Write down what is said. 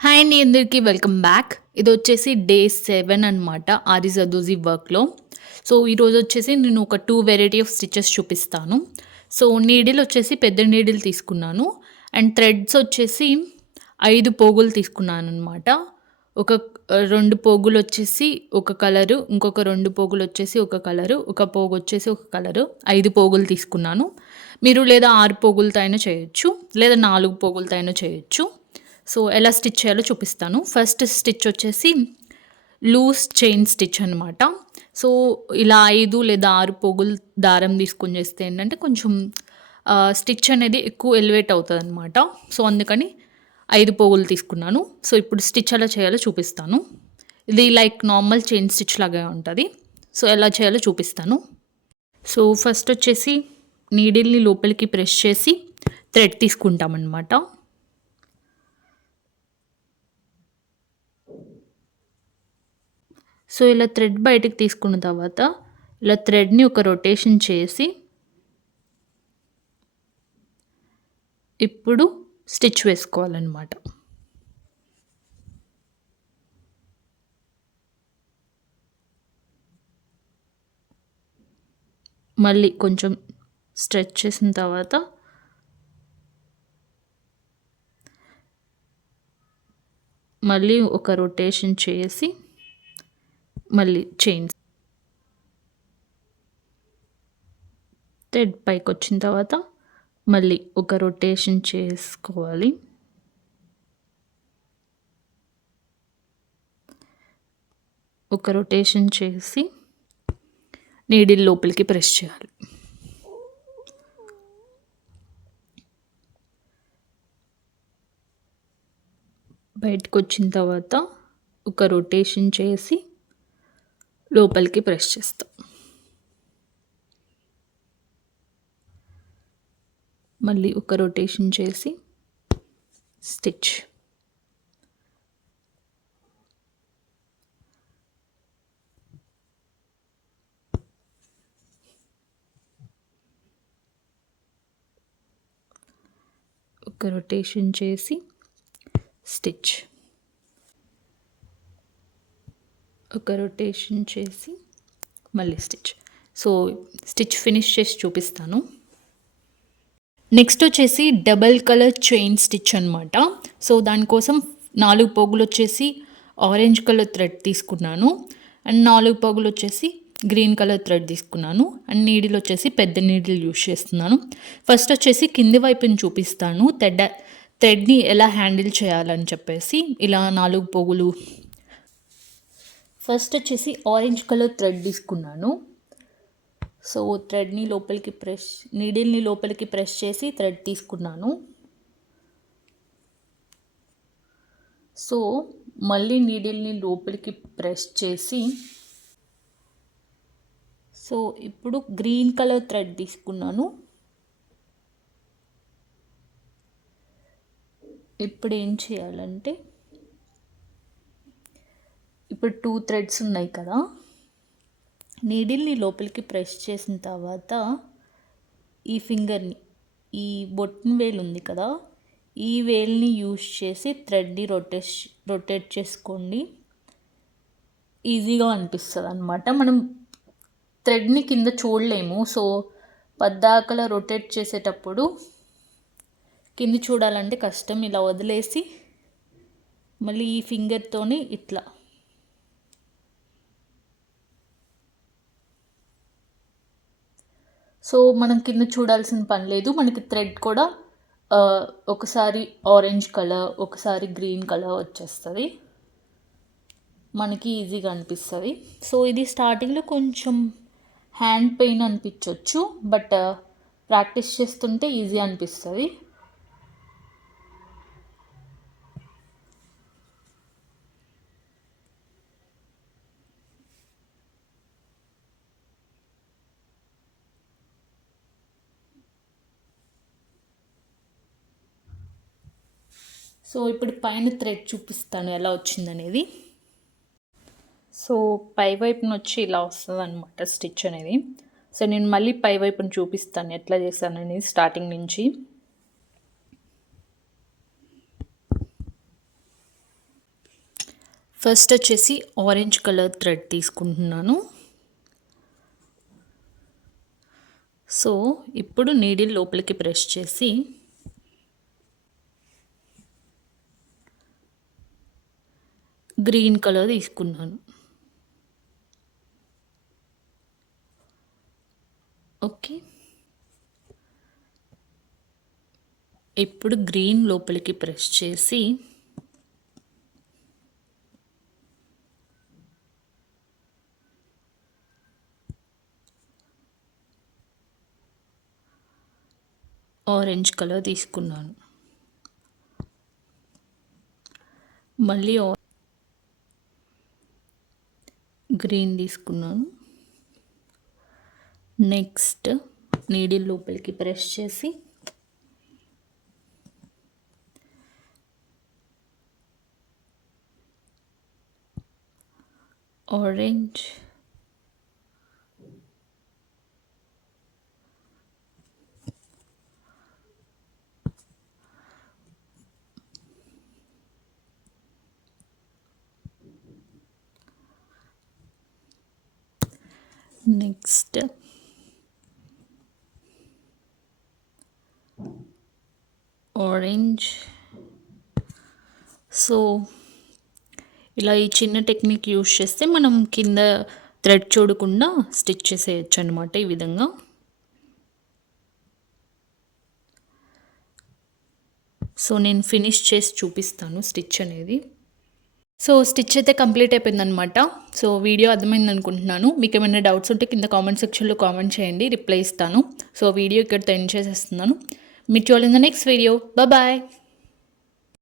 Hi అండి అందరికీ welcome back. ఇదొచ్చేసి day 7 అనమాట ఆరి జదోజీ వర్క్‌లో. సో, ఈరోజొచ్చేసి నేను ఒక 2 వెరైటీ ఆఫ్ స్టిచెస్ చూపిస్తాను. సో, నీడిల్ వచ్చేసి పెద్ద నీడిల్ తీసుకున్నాను. అండ్ థ్రెడ్స్ వచ్చేసి 5 పోగులు తీసుకున్నాననమాట. ఒక 2 పోగులొచ్చేసి ఒక కలరు, ఇంకొక 2 పోగులొచ్చేసి ఒక కలరు, ఒక పోగొచ్చేసి ఒక కలరు. 5 పోగులు తీసుకున్నాను. మీరు లేదా 6 పోగులతో అయినా చేయొచ్చు. లేదా 4 పోగులతో అయినా చేయొచ్చు. సో, ఎలా స్టిచ్ చేయాలో చూపిస్తాను. ఫస్ట్ స్టిచ్ వచ్చేసి లూజ్ చైన్ స్టిచ్ అనమాట. సో, ఇలా 5 లేదా 6 పోగులు దారం తీసుకొని చేస్తే ఏంటంటే కొంచెం స్టిచ్ అనేది ఎక్కువ ఎలివేట్ అవుతదనమాట. సో, అందుకని 5 పోగులు తీసుకున్నాను. సో, ఇప్పుడు స్టిచ్ ఎలా చేయాలో చూపిస్తాను. ఇది లైక్ నార్మల్ చైన్ స్టిచ్ లాగే ఉంటది. సో, ఎలా చేయాలో చూపిస్తాను. సో, ఫస్ట్ వచ్చేసి నీడిల్‌ని లోపలికి ప్రెస్ చేసి థ్రెడ్ తీసుకుంటామనమాట. సో, ఇలా థ్రెడ్ బయటకి తీసుకున్న తర్వాత ఇలా థ్రెడ్‌ని ఒక రొటేషన్ చేసి ఇప్పుడు స్టిచ్ వేసుకోవాలనమాట. మళ్ళీ కొంచెం స్ట్రెచ్ చేసిన తర్వాత మళ్ళీ ఒక రొటేషన్ చేసి మళ్ళీ చైన్స్ థ్రెడ్ పైకొచ్చిన తర్వాత మళ్ళీ ఒక రొటేషన్ చేసుకోవాలి. ఒక రొటేషన్ చేసి నీడిల్ లోపలికి ప్రెస్ చేయాలి. బయటకొచ్చిన తర్వాత ఒక రొటేషన్ చేసి లోపలికి ప్రెస్ చేస్తాం. మళ్ళీ ఒక రొటేషన్ చేసి స్టిచ్. ఒక రొటేషన్ చేసి స్టిచ్. ఒక రొటేషన్ చేసి మళ్ళీ స్టిచ్. సో, స్టిచ్ ఫినిష్ చేసి చూపిస్తాను. నెక్స్ట్ వచ్చేసి డబల్ కలర్ చైన్ స్టిచ్ అనమాట. సో, దానికోసం 4 పోగులు వచ్చేసి ఆరెంజ్ కలర్ థ్రెడ్ తీసుకున్నాను. అండ్ 4 పోగులు వచ్చేసి గ్రీన్ కలర్ థ్రెడ్ తీసుకున్నాను. అండ్ నీడిల్ వచ్చేసి పెద్ద నీడిల్ యూజ్ చేస్తున్నాను. ఫస్ట్ వచ్చేసి కింది వైపుని చూపిస్తాను. థ్రెడ్ని ఎలా హ్యాండిల్ చేయాలని చెప్పేసి ఇలా 4 పోగులు. ఫస్ట్ వచ్చేసి ఆరెంజ్ కలర్ థ్రెడ్ తీసుకున్నాను. సో, థ్రెడ్ని లోపలికి నీడిల్ని లోపలికి ప్రెస్ చేసి థ్రెడ్ తీసుకున్నాను. సో, మళ్ళీ నీడిల్ని లోపలికి ప్రెస్ చేసి సో, ఇప్పుడు గ్రీన్ కలర్ థ్రెడ్ తీసుకున్నాను. ఇప్పుడు ఏం చేయాలంటే ఇప్పుడు 2 థ్రెడ్స్ ఉన్నాయి కదా, నీడిల్ని లోపలికి ప్రెస్ చేసిన తర్వాత ఈ ఫింగర్ని, ఈ బొట్టన వేలు ఉంది కదా, ఈ వేల్ని యూజ్ చేసి థ్రెడ్ని రొటేట్ చేసుకోండి. ఈజీగా అనిపిస్తుంది అనమాట. మనం థ్రెడ్ని కింద చూడలేము. సో, పద్దాకలా రొటేట్ చేసేటప్పుడు కింది చూడాలంటే కష్టం. ఇలా వదిలేసి మళ్ళీ ఈ ఫింగర్తోని ఇట్లా సో, మనం కింద చూడాల్సిన పని లేదు. మనకి థ్రెడ్ కూడా ఒకసారి ఆరెంజ్ కలర్, ఒకసారి గ్రీన్ కలర్ వచ్చేస్తుంది. మనకి ఈజీగా అనిపిస్తుంది. సో, ఇది స్టార్టింగ్లో కొంచెం హ్యాండ్ పెయిన్ అనిపించవచ్చు, బట్ ప్రాక్టీస్ చేస్తుంటే ఈజీ అనిపిస్తుంది. సో, ఇప్పుడు పైన థ్రెడ్ చూపిస్తాను ఎలా వచ్చిందనేది. సో, పై వైపున వచ్చి ఇలా వస్తుంది అనమాట స్టిచ్ అనేది. సో, నేను మళ్ళీ పై వైపున చూపిస్తాను ఎట్లా చేశాను అనేది స్టార్టింగ్ నుంచి. ఫస్ట్ వచ్చేసి ఆరెంజ్ కలర్ థ్రెడ్ తీసుకుంటున్నాను. సో ఇప్పుడు నీడిల్ లోపలికి ప్రెస్ చేసి గ్రీన్ కలర్ తీసుకున్నాను. ఓకే, ఇప్పుడు గ్రీన్ లోపలికి ప్రెస్ చేసి ఆరెంజ్ కలర్ తీసుకున్నాను. మళ్ళీ గ్రీన్ తీసుకున్నాను. నెక్స్ట్ నీడిల్ లోపలికి ప్రెస్ చేసి ఆరెంజ్, నెక్స్ట్ ఆరెంజ్. సో ఇలా ఈ చిన్న టెక్నిక్ యూస్ చేస్తే మనం కింద థ్రెడ్ చూడకుండా స్టిచ్ చేసేయచ్చు అనమాట ఈ విధంగా. సో నేను ఫినిష్ చేసి చూపిస్తాను స్టిచ్ అనేది. సో స్టిచ్ అయితే కంప్లీట్ అయిపోయిందనమాట. సో వీడియో అర్థమైంది అనుకుంటున్నాను. మీకు ఏమైనా డౌట్స్ ఉంటే కింద కామెంట్ సెక్షన్లో కామెంట్ చేయండి, రిప్లై ఇస్తాను. సో వీడియో ఇక్కడితో ఎండ్ చేసేస్తున్నాను. Meet you all in the next video. Bye.